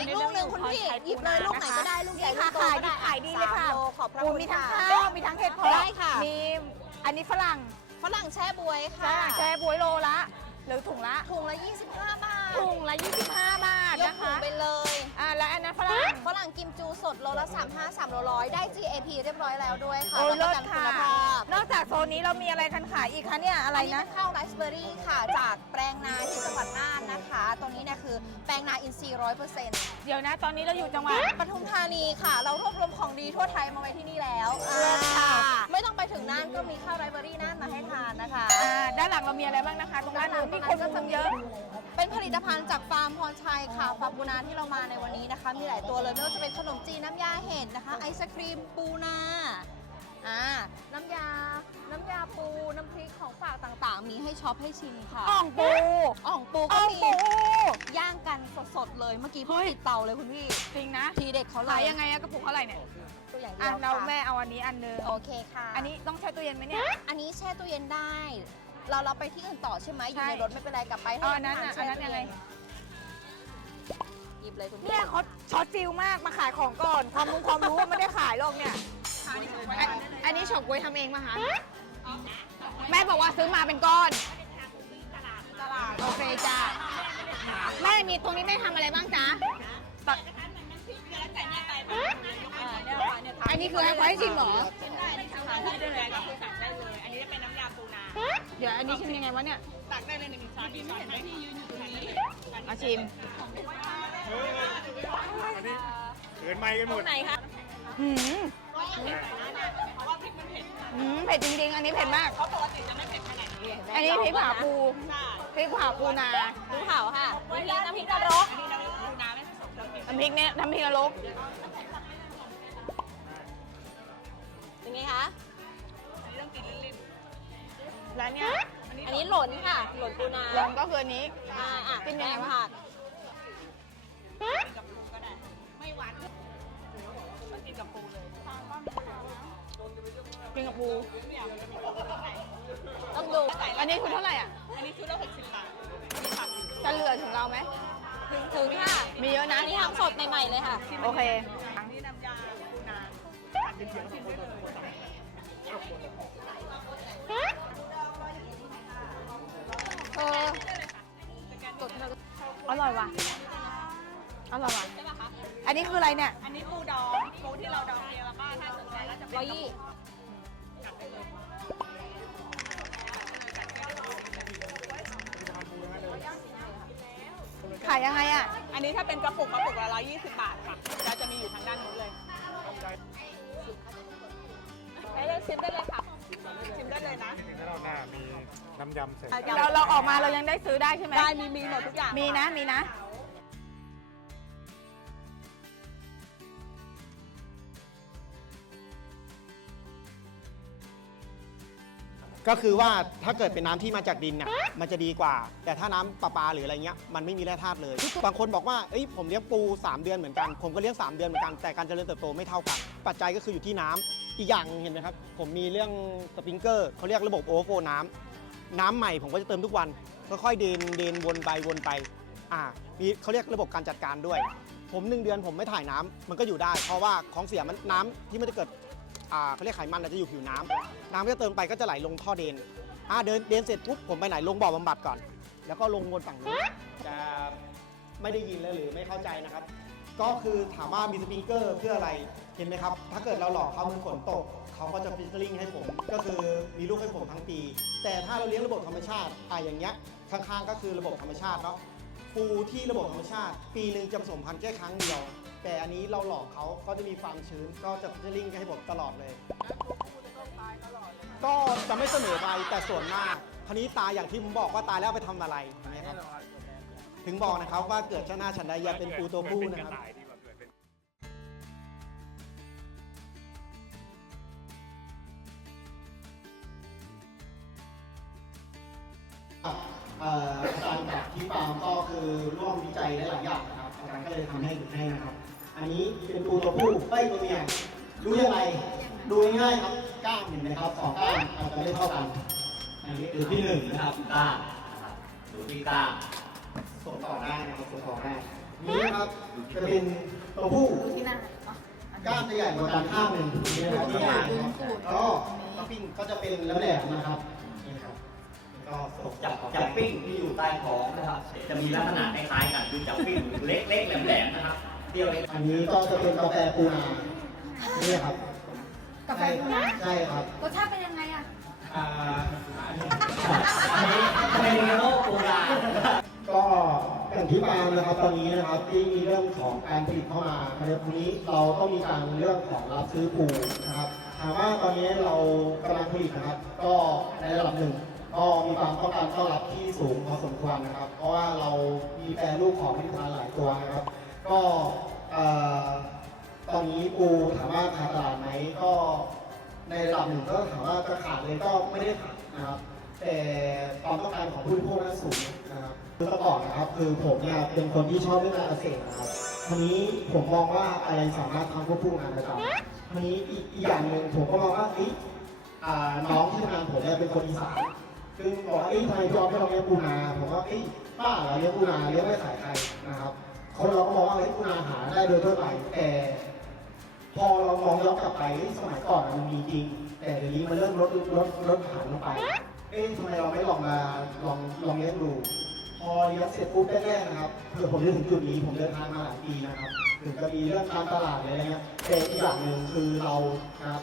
อีกลูกหนึ่งคุณพี่หยิบเลยลูกไหนก็ได้ลูกใหญ่นี่ค่ะลูกโตขายก็ดีได้ขายดีเลยค่ะสามโลขอบพระปูคุณมีทั้งค่ะข้าวมีทั้งเห็ดเพาะได้ค่ะ มีอันนี้ฝรั่งฝรั่งแช่บวยค่ะใช่แช่บวยโลละหรือถุงละถุงละ 25 บาท ถุงละ 25 บาทยกนะถุงคะไปเลยอ่าแล้วอันนั้นฝรั่งฝรั่งกิมจูสดโลละ 35 3โลร้อยได้ GAP เรียบร้อยแล้วด้วยค่ะโอ้ยรับเลิปศระกันคุค่ะณภาพนอกจากโซนนี้เรามีอะไรทันขายอีกคะเนี่ยอะไรอันนี้นะเป็นข้าวไรซ์เบอร์รี่ค่ะจากแปลงนาที่จั แปลงนาอินทรีย์ร้อยเปอร์เซ็นต์เดี๋ยวนะตอนนี้เราอยู่จังหวัด ปทุมธานีค่ะ เรารวบรวมของดีทั่วไทยมาไว้ที่นี่แล้วเลิศค่ะ อ่าไม่ต้องไปถึงน่านก็มีข้าวไรซ์เบอร์รี่น่านมาให้ทานนะคะ อ่าด้านหลังเรามีอะไรบ้างนะคะ ตรงด้านนู้นมีคนก็จะเยอะ เป็นผลิตภัณฑ์จากฟาร์มพรชัยค่ะ ฟาร์มปูนาที่เรามาในวันนี้นะคะ มีหลายตัวเลยไม่ว่าจะเป็นขนมจีนน้ำยาเห็ดนะคะ ไอศครีมปูนา อ่าน้ำยา น้ำยาปู น้ำพริกของฝากต่างๆ มีให้ช็อปให้ชิมค่ะอ่องปูอ่องปูอ่ก็องมีปู ย่างกันสดๆเลยเมื่อกี้เพิ่งติดเตาเลยคุณพี่จริงนะทีเด็ดเขาเลขายยยังไงอะกระปุกเท่าไหร่เนี่ย ตัวอย่างเดีอะยวเราค่ะแม่เอาอันนี้อันนึงโอเคค่ะ อันนี้ต้องแช่ตู้เย็นไหมเนี่ย อันนี้แช่ตู้เย็นได้ เราเราไปที่อื่นต่อใช่ไหมอยู่ใช่ในรถไม่เป็นไรกลับไปให้เอาอันนั้นทาน่ะแช่อันนั้นตู้ยังไงเหยิบเลยคุณพี่เนี่ยเขาช็อตฟิลมากมาขายของก่อน ความรู้ความรู้ว่าไม่ได้ขายหรอกเนี่ย อันอันนี้เฉาก๊วยทำเองมาคะแม่บอกว่าซื้อมาเป็นก้อนโอเคจ้าแม่มีตรงนี้แม่ทำอะไรบ้างจ๊ะตอันนี้คือให้ไว้ชิมเหรอทานได้เลยก็คือสั่งได้เลย อันนี้จะเป็นน้ำยาปูนา เดี๋ยวอันนี้ชิมยังไงวะเนี่ย ตักได้เลยในหนึ่งช้อนที่ช้อนให้ที่ยืนอยู่ตรงนี้มาชิมอันนี้เขินไมค์กันหมดไหนคะ หืมเพราะว่าพริกมันเผ็ดหืมเผ็ดจริงๆ อันนี้เผ็ดมากเพราะปกติจะไม่เผ็ดขนาดนี้อันนี้พริกเผาปูใช่พริกเผาปูนาดูเผาค่ะวันนี้น้ำพริกนรกอันนี้น้ำพริกปูนาไม่ผสมน้ำพริกน้ำพริกเนี่ยน้ำพริกนรกเป็นไงคะอันนี้ต้องกินลิ้นแล้วเนี่ยๆอันนี้หล่นค่ะ หล่นปูนาลองก็คืออันนี้อ่าอะเป็นยังไงวะค่ กินกับปูต้องดู อันนี้คือเท่าไหร่อะ อันนี้คือละหกสิบบาทมีผักอยู่จะเหลือถึงเราไหม ถึงค่ะมีเยอะนะ อันนี้ทำสดใหม่ๆเลยค่ะ โอเค อันนี้น้ำยาปูนาตัดเป็นเฉียงชิมได้เลยเอออร่อยว่ะ อร่อยว่ะ อันนี้คืออะไรเนี่ย อันนี้ปูดองปูที่เราดองเองแล้วก็ถ้าสนใจก็จะเป็นร้อยยี่ ขายยังไงอะ อันนี้ถ้าเป็นกระปุกกระปุกละร้อยยี่สิบบาทค่ะเราจะมีอยู่ทางด้านนู้นเลยได้เลยชิมได้เลยค่ะ ชิมได้เลยนะข้าวหน้ามีน้ำยำเสร็จ เราเราออกมาเรายังได้ซื้อได้ใช่ไหมได้มีมีหมดทุกอย่าง มีนะมีนะ ก็คือว่าถ้าเกิดเป็นน้ำที่มาจากดินน่ะมันจะดีกว่า แต่ถ้าน้ำประปาหรืออะไรเงี้ยมันไม่มีแร่ธาตุเลย บางคนบอกว่าเอ้ยผมเลี้ยงปู 3 เดือนเหมือนกัน ผมก็เลี้ยง 3 เดือนเหมือนกันแต่การเจริญเติบโตไม่เท่ากัน ปัจจัยก็คืออยู่ที่น้ำอีกอย่างเห็นไหมครับ ผมมีเรื่องสปริงเกอร์เขาเรียกระบบโอเวอร์โฟน้ำน้ำใหม่ผมก็จะเติมทุกวันค่อยๆเดินเดินวนไปวนไปอ่ามีเขาเรียกระบบการจัดการด้วย ผมหนึ่งเดือนผมไม่ถ่ายน้ำมันก็อยู่ได้ เพราะว่าของเสียมันน้ำที่มันจะเกิด อ่าเขาเรียกไขมันอาจะอยู่ผิวน้ำน้ำที่จะเติมไปก็จะไหลลงท่อเดนอ่าเดินเดนเสร็จปุ๊บผมไปไหนลงบ่อบำบัดก่อน แล้วก็ลงวนฝั่งนู้นจะไม่ได้ยินเลยหรือไม่เข้าใจนะครับ ก็คือถามว่ามีสปริงเกอร์เพื่ออะไรเห็นไหมครับ ถ้าเกิดเราหลอกเขาเมื่อฝนตกเขาก็จะฟิชเชอริงให้ผม ก็คือมีลูกให้ผมทั้งปี แต่ถ้าเราเลี้ยงระบบธรรมชาติอ่าอย่างเงี้ยข้างๆก็คือระบบธรรมชาติเนาะปูที่ระบบธรรมชาติ ปีหนึ่งจะผสมพันธุ์แค่ครั้งเดียว แต่อันนี้เราหลอกเขาก็จะมีความชื้น ก็จะฟิชเชอริงให้ผมตลอดเลย ก็จะไม่เสมอไปแต่ส่วนมากคราวนี้ตายอย่างที่ผมบอกว่าตายแล้วเอาไปทำอะไรนะครับ ถึงบอกนะครับว่าเกิดชาติหน้าฉันใดอย่าเป็นปูตัวผู้นะครับเอ่ออาจารย์กับที่ฟาร์มก็คือร่วมวิจัยหลายๆอย่างนะครับอาจารย์ก็เลยทำให้ดูให้นะครับ อันนี้เป็นปูตัวผู้ไอ้ตัวเมียดูยังไงดูง่ายครับกล้ามเห็นไหมครับสองกล้ามอาจจะไม่เท่ากัน อันนี้ดูที่หนึ่งนะครับก้ามนะครับดูที่ก้ามส่งต่อได้นะครับส่งต่อได้นี่นะครับจะเป็นตัวผู้กล้ามจะใหญ่กว่ากันข้างหนึ่งนี่นะครับที่หางนะครับก็ท็อปปิ้งก็จะเป็นแหลมๆนะครับนี่ครับก็สดจับจับปิ้งที่อยู่ใต้ท้องนะครับ จะมีลักษณะคล้ายๆกันคือจับปิ้งเล็กๆแหลมๆนะครับ เปรี้ยวเล็กอันนี้ก็จะเป็นกาแฟปูนานี่ครับกาแฟปูนาใช่ครับรสชาติเป็นยังไงอะอ่าอันนี้เป็นโลโบราณก็อย่างที่มานะครับตอนนี้นะครับที่มีเรื่องของการผลิตเข้ามาในตรงนี้เราต้องมีการเรื่องของรับซื้อปูนะครับถามว่าตอนนี้เรากำลังผลิตนะครับ ก็ในระดับหนึ่งก็มีความต้องการต้อนรับที่สูงพอสมควรนะครับ เพราะว่าเรามีแปรรูปของผลิตภัณฑ์หลายตัวนะครับ ก็ตอนนี้ปูถามว่าขาดตลาดไหมก็ในระดับหนึ่งก็ถามว่าจะขาดเลยก็ไม่ได้ขาดนะครับแต่ความต้องการของผู้บริโภคนั้นสูงนะครับคือเมื่อก่อนนะครับ คือผมเนี่ยเป็นคนที่ชอบเรื่องการเกษตรนะครับทีนี้ผมมองว่าอะไรสามารถทำควบคู่งานไปได้ทีนี้อีกอย่างหนึ่งผมก็มองว่าเอ้ยอ่น้องที่ทำงานผมเนี่ยเป็นคนอีสานซึ่งบอกว่าเอ้ยทำไมพี่ออฟไม่ลองเลี้ยงปูนาผมว่าเอ้ยป้าเหรอเลี้ยงปูนาเลี้ยงไม่ขายใครนะครับ คนเราก็มองว่าเอ้ยปูนาหาได้โดยทั่วไปแต่พอเรามองย้อนกลับไปสมัยก่อนมันมีจริง แต่เดี๋ยวนี้มันเริ่มลดลดลดหายลงไป เอ๊ะทำไมเราไม่ลองมาลองลองเลี้ยงดูพอเลี้ยงเสร็จปุ๊บแรกๆนะครับเพื่อผมจะถึงจุดนี้ผมเดินทางมาหลายปีนะครับ ถึงจะมีเรื่องการตลาดอะไรเงี้ยแต่อีกอย่างหนึ่งคือเรานะครับ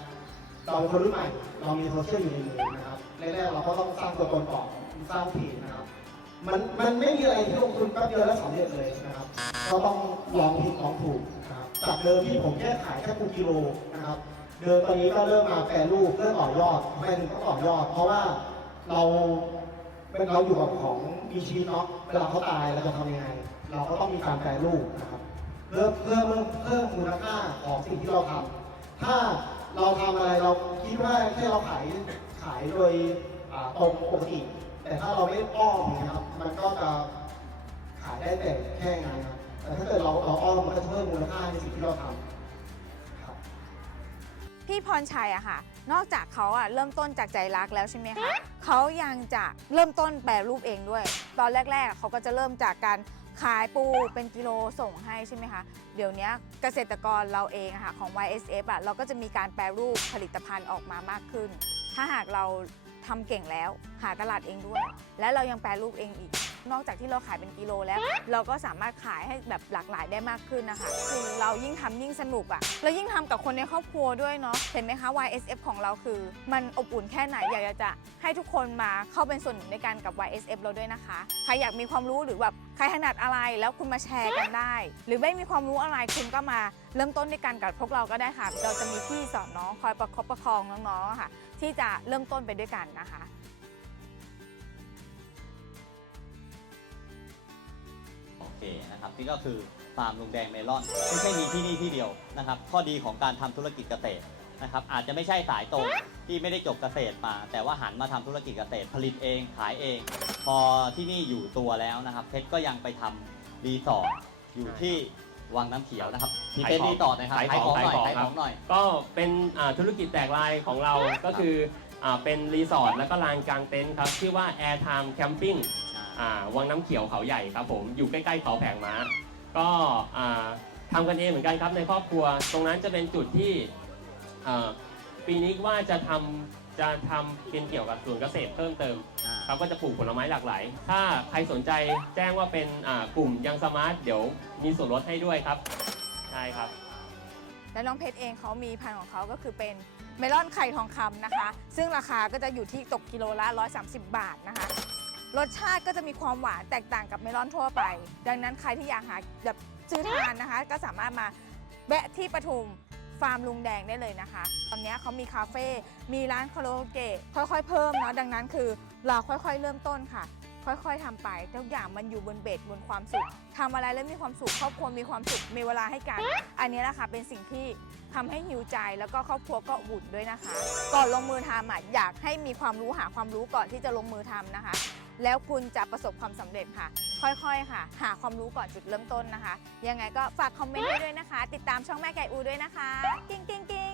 เราเป็นคนรุ่นใหม่ เรามีโซเชียลอยู่ในมือนะครับแรกๆเราก็ต้องสร้างตัวตนก่อนสร้างเพจนะครับ มันมันไม่มีอะไรที่ลงทุนแป๊บเดียวแล้วสำเร็จเลยนะครับก็ต้องลองผิดลองถูกครับจากเดิมที่ผมแค่ขายแค่ปูกิโลนะครับ เดิมตอนนี้ก็เริ่มมาแปรรูปเริ่มต่อยอดทำไมถึงต้องต่อยอด เพราะว่าเราเป็นเราอยู่กับของมีชีวิตเนาะเวลาเขาตายเราจะทำยังไง เราก็ต้องมีการแปรรูปนะครับเพิ่มเพิ่มเพิ่มมูลค่าของสิ่งที่เราทำถ้าเราทำอะไรเราคิดว่าแค่เราขายขายโดยตรงปกติ แต่ถ้าเราไม่อ้อมอย่างนี้ครับ มันก็จะขายได้แต่แค่นั้นครับ แต่ถ้าเกิดเราเราอ้อมมันก็จะเพิ่มมูลค่าในสิ่งที่เราทำครับ พี่พรชัยอะค่ะ นอกจากเขาอะเริ่มต้นจากใจรักแล้วใช่ไหมคะเขายังจะเริ่มต้นแปรรูปเองด้วย ตอนแรกๆเขาก็จะเริ่มจากการขายปูเป็นกิโลส่งให้ใช่ไหมคะ เดี๋ยวนี้เกษตรกรเราเองอะค่ะของ YSF อะเราก็จะมีการแปรรูปผลิตภัณฑ์ออกมามากขึ้น ถ้าหากเรา ทำเก่งแล้ว หาตลาดเองด้วย และเรายังแปรรูปเองอีก นอกจากที่เราขายเป็นกิโลแล้ว เราก็สามารถขายให้แบบหลากหลายได้มากขึ้นนะคะ คือเรายิ่งทำยิ่งสนุกอะแล้วยิ่งทำกับคนในครอบครัวด้วยเนาะเห็นไหมคะ YSF ของเราคือ มันอบอุ่นแค่ไหนอยากจะให้ทุกคนมาเข้าเป็นส่วนหนึ่งในการกับ YSF เราด้วยนะคะ ใครอยากมีความรู้หรือแบบใครถนัดอะไรแล้วคุณมาแชร์กันได้ หรือไม่มีความรู้อะไรคุณก็มาเริ่มต้นด้วยกันกับพวกเราก็ได้ค่ะ เราจะมีพี่สอนน้องคอยประคบประคองน้องๆอะค่ะ ที่จะเริ่มต้นไปด้วยกันนะคะ เคนะครับนี่ก็คือฟาร์มลุงแดงเมลอนไม่ใช่มีที่นี่ที่เดียวนะครับ ข้อดีของการทำธุรกิจเกษตรนะครับ อาจจะไม่ใช่สายตรงที่ไม่ได้จบเกษตรมา แต่ว่าหันมาทำธุรกิจเกษตรผลิตเองขายเอง พอที่นี่อยู่ตัวแล้วนะครับ เพชรก็ยังไปทำรีสอร์ทอยู่ที่วังน้ำเขียวนะครับมีเป็นรีสอร์ทนะครับขายของหน่อยขายของขายครัขบองหน่อย ก็เป็นอ่าธุรกิจแตกลายของเราก็คืออ่าเป็นรีสอร์ทแล้วก็ลานกลางเต็นท์ครับชื่อว่า Air Time Camping อ่า วังน้ำเขียวเขาใหญ่ครับผมอยู่ใกล้ๆเขาแผงม้า ก็อ่าทำกันเองเหมือนกันครับในครอบครัว ตรงนั้นจะเป็นจุดที่อ่าปีนี้ว่าจะทำจะทำเป็นเกี่ยวกับสวนเกษตรเพิ่มเติมครับก็จะปลูกผลไม้หลากหลาย ถ้าใครสนใจแจ้งว่าเป็นอ่ากลุ่มยังสมาร์ทเดี๋ยวมีส่วนลดให้ด้วยครับใช่ครับ และน้องเพชรเองเขามีพันธุ์ของเขาก็คือเป็นเมลอนไข่ทองคำนะคะ ซึ่งราคาก็จะอยู่ที่ตกกิโลละ 130 บาทนะคะ รสชาติก็จะมีความหวานแตกต่างกับเมลอนทั่วไป ดังนั้นใครที่อยากหาแบบซื้อทานนะคะ ก็สามารถมาแวะที่ปทุมฟาร์มลุงแดงได้เลยนะคะ ตอนนี้เขามีคาเฟ่ มีร้านคาราโอเกะ ค่อยๆ เพิ่มเนาะ ดังนั้นคือเราค่อยๆ เริ่มต้นค่ะ ค่อยๆทำไป ทุกอย่างมันอยู่บนเบสบนความสุขทำอะไรแล้วมีความสุข ครอบครัวมีความสุข มีเวลาให้กัน อันนี้แหละค่ะ เป็นสิ่งที่ทำให้หิวใจ แล้วก็ครอบครัวก็อุ่นด้วยนะคะ ก่อนลงมือทำอะ อยากให้มีความรู้หาความรู้ก่อนที่จะลงมือทำนะคะ แล้วคุณจะประสบความสำเร็จค่ะ ค่อยๆค่ะ หาความรู้ก่อนจุดเริ่มต้นนะคะ ยังไงก็ฝากคอมเมนต์ไว้ด้วยนะคะ ติดตามช่องแม่ไก่อูด้วยนะคะ กิ้งกิ้งกิ้ง